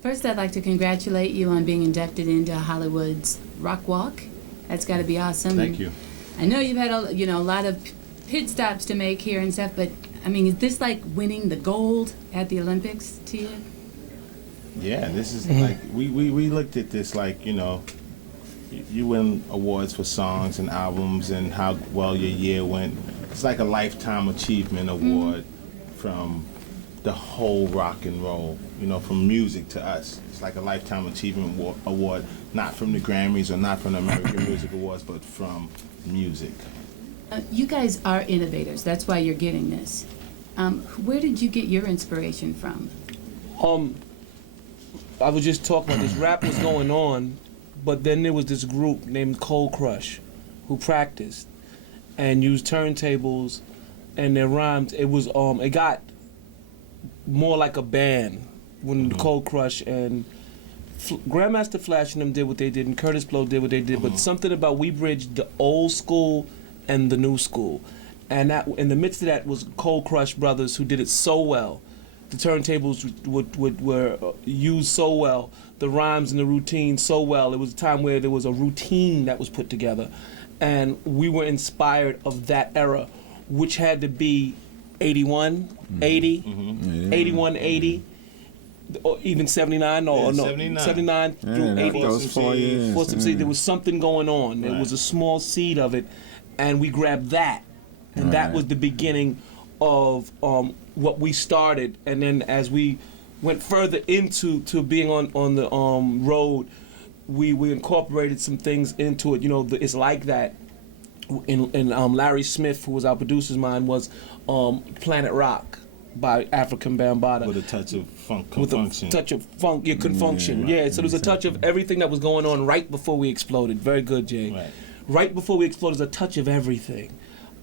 First, I'd like to congratulate you on being inducted into Hollywood's Rock Walk. That's got to be awesome. Thank you. I know you've had a lot of pit stops to make here and stuff, but I mean, is this like winning the gold at the Olympics to you? Yeah, this is like we looked at this like, you win awards for songs and albums and how well your year went. It's like a lifetime achievement award from the whole rock and roll, from music to us. It's like a lifetime achievement award, not from the Grammys or not from the American Music Awards, but from music. You guys are innovators. That's why you're getting this. Where did you get your inspiration from? I was just talking about this rap was going on, but then there was this group named Cold Crush who practiced and used turntables and their rhymes. It was it got more like a band when Cold Crush and Grandmaster Flash and them did what they did and Curtis Blow did what they did, but something about we bridged the old school and the new school. And that in the midst of that was Cold Crush brothers who did it so well. The turntables were used so well, the rhymes and the routine so well. It was a time where there was a routine that was put together. And we were inspired of that era, which had to be 81, 80, 81, 80, or even 79, or no, 79 through 80. Those 4 years. There was something going on. There was a small seed of it, and we grabbed that. And that was the beginning of what we started. And then as we went further into being on the road, we incorporated some things into it. It's like that. In Larry Smith, who was our producer's mind, was Planet Rock by African Bambaataa. With a touch of funk, with a touch of funk, you could function. Yeah, so there was a touch of everything that was going on right before we exploded. Very good, Jay. Right before we exploded, there's a touch of everything.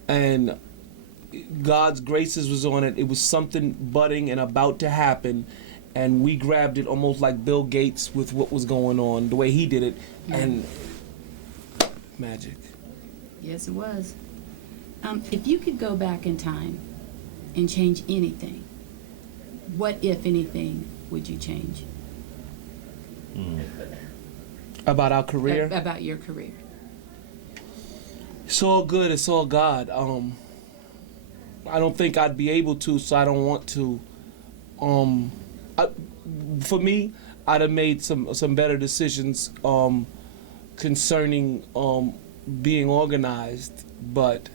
And God's graces was on it. It was something budding and about to happen, and we grabbed it almost like Bill Gates with what was going on, the way he did it, and magic. Yes, it was. If you could go back in time and change anything, what, if anything, would you change? About our career? About your career. It's all good. It's all God. I don't think I'd be able to, so I don't want to. For me, I'd have made some better decisions concerning being organized, but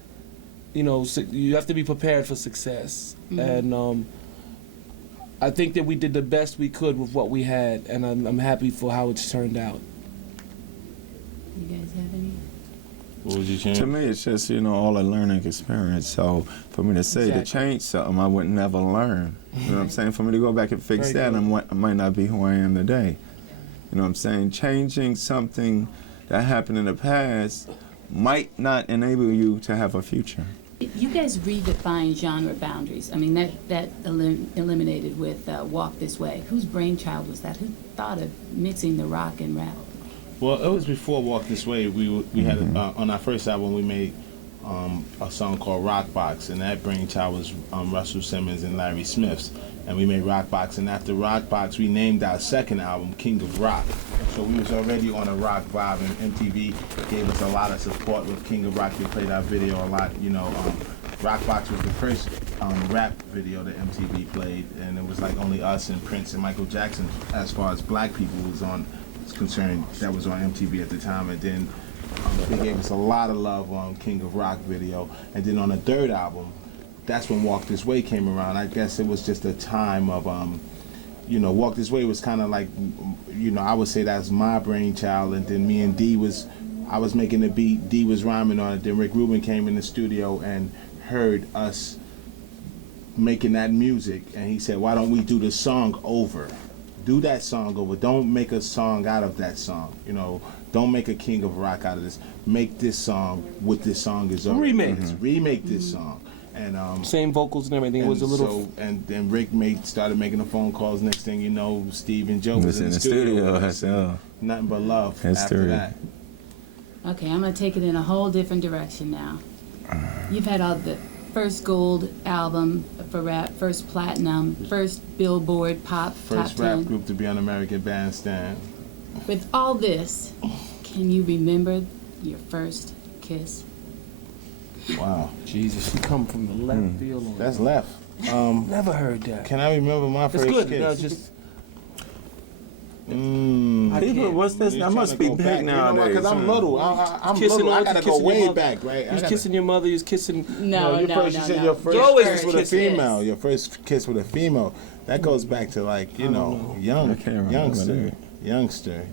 you have to be prepared for success. And I think that we did the best we could with what we had, and I'm happy for how it's turned out. You guys have any? What would you change? To me, it's just, all a learning experience. So for me to say to change something, I would never learn. You know what I'm saying? For me to go back and fix that, I might not be who I am today. You know what I'm saying? Changing something that happened in the past might not enable you to have a future. You guys redefined genre boundaries. I mean, that eliminated with Walk This Way. Whose brainchild was that? Who thought of mixing the rock and rap? Well, it was before Walk This Way. We had on our first album we made a song called Rock Box, and that brainchild was Russell Simmons and Larry Smith's, and we made Rock Box. And after Rock Box, we named our second album King of Rock. So we was already on a rock vibe, and MTV gave us a lot of support with King of Rock. They played our video a lot. Rock Box was the first rap video that MTV played, and it was like only us and Prince and Michael Jackson, as far as black people was concerned, that was on MTV at the time. And then they gave us a lot of love on King of Rock video. And then on the third album, that's when Walk This Way came around. I guess it was just a time of, Walk This Way was kind of like, I would say that's my brainchild. And then me and I was making the beat, D was rhyming on it. Then Rick Rubin came in the studio and heard us making that music. And he said, why don't we do the song over? Do that song over. Don't make a song out of that song. Don't make a King of Rock out of this. Make this song what this song is over. Remake this song. And same vocals and everything. It was a little. So, and then Rick started making the phone calls. Next thing you know, Steve and Joe was in the studio. Nothing but love after that. Okay, I'm gonna take it in a whole different direction now. You've had all the first gold album for rap, first platinum, first Billboard pop First top rap 10. group to be on American Bandstand. With all this, can you remember your first kiss? Wow, Jesus, she come from the left field. On that's left. Never heard that. Can I remember my It's first good. kiss? No, just People, what's this? You're I must be trying to go big back. You know what? nowadays. Because I'm little. I'm Kissing little. I her, gotta kissing go your way mother. back, right? you was kissing your mother. You was kissing. No, you no, said no. your first You always kiss with a kiss. female. Your first kiss with a female. That goes back to like, you know, young, I can't remember youngster.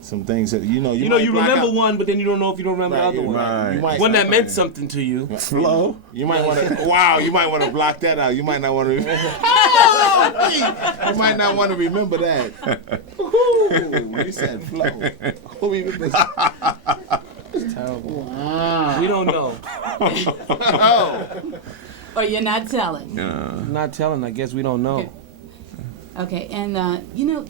Some things that you know. You might black remember out. one, but then you don't know if you don't remember Right, the other one. right. You might One that start meant finding- something to you. Flow. You might want to. Wow, you might want to block that out. You might not want to. You might not want to remember that. Ooh, you said flow. Who remembers? It's terrible. We don't know. Or you're not telling. I'm not telling. I guess we don't know. Okay, and you know,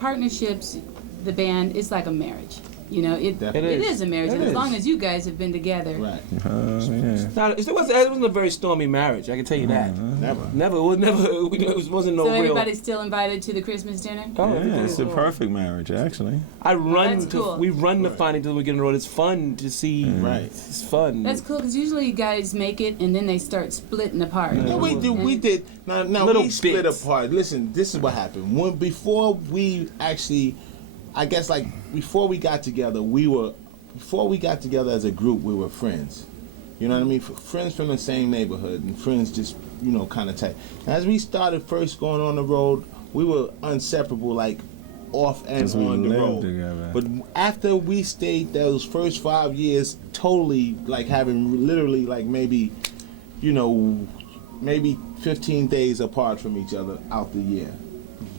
partnerships, the band, it's like a marriage. You know, it Definitely. is a marriage, It and as is. long as you guys have been together. Right. Yeah. It wasn't a very stormy marriage. I can tell you that. Never. Never. It was never. It wasn't no So real. everybody's still invited to the Christmas dinner? Oh, Yeah, it's a cool. perfect marriage, actually. I run That's to. cool. We run to find until we get on the road. It's fun to see. Right. It's fun. That's cool, because usually you guys make it and then they start splitting apart. No, we do. We did. Now Little we split bits. apart. Listen, this is what happened. Before we actually, I guess like before we got together, as a group, we were friends. You know what I mean? Friends from the same neighborhood and friends just, you know, kind of tight. As we started first going on the road, we were inseparable, like off and 'Cause we on the lived road. together. But after we stayed those first 5 years, totally like having literally like maybe 15 days apart from each other out the year.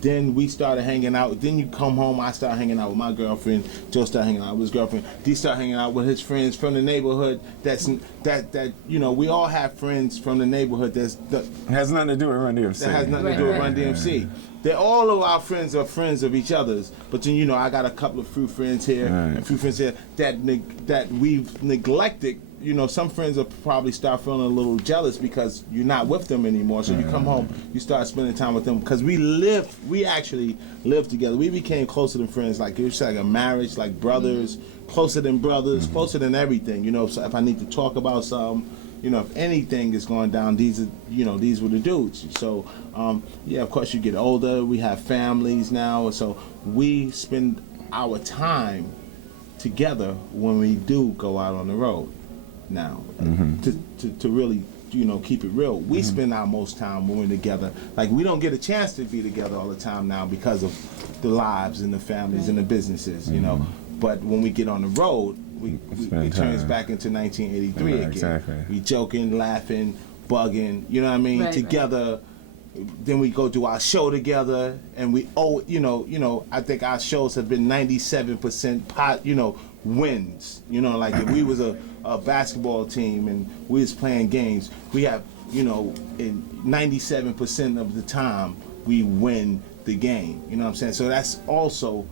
Then we started hanging out. Then you come home, I started hanging out with my girlfriend. Joe started hanging out with his girlfriend. D started hanging out with his friends from the neighborhood. That you know, we all have friends from the neighborhood It has nothing to do with Run-D.M.C. that has nothing to Right, do with right. Run-D.M.C. They're all of our friends are friends of each other's. But then, you know, I got a couple of few friends here and a few friends here that we've neglected. You know, some friends will probably start feeling a little jealous because you're not with them anymore. So you come home, you start spending time with them because we actually lived together. We became closer than friends. Like it was like a marriage, like brothers, closer than brothers, closer than everything. You know, so if I need to talk about something, you know, if anything is going down, these were the dudes. So, yeah, of course you get older. We have families now, so we spend our time together when we do go out on the road. Now, to really, you know, keep it real, we spend our most time when we're together. Like we don't get a chance to be together all the time now because of the lives and the families and the businesses, you know. But when we get on the road, it turns back into 1983 again. Exactly. We joking, laughing, bugging, you know what I mean, Right, together. Then we go do our show together, and we I think our shows have been 97% wins. You know, like if we was a basketball team and we was playing games, we have, you know, in 97% of the time we win the game. You know what I'm saying? So that's also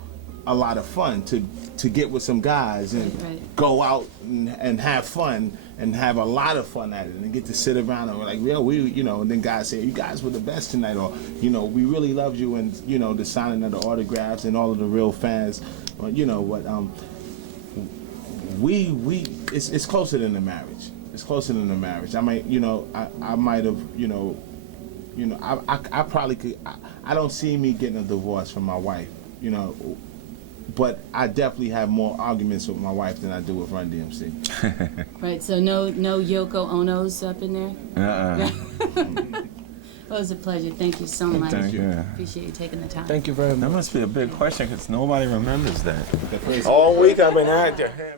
a lot of fun to get with some guys and Right. go out and have fun and have a lot of fun at it and get to sit around and we're like, yeah, and then guys say, you guys were the best tonight, or, you know, we really loved you, and, you know, the signing of the autographs and all of the real fans, you know what, it's closer than the marriage. It's closer than the marriage. I might, you know, I might have, I probably could, I don't see me getting a divorce from my wife, you know, but I definitely have more arguments with my wife than I do with Run-D.M.C. Right, so no Yoko Ono's up in there? Well, it was a pleasure. Thank you so much. Thank you. Appreciate you taking the time. Thank you very much. That must be a big question because nobody remembers that. The first All week I've been out there.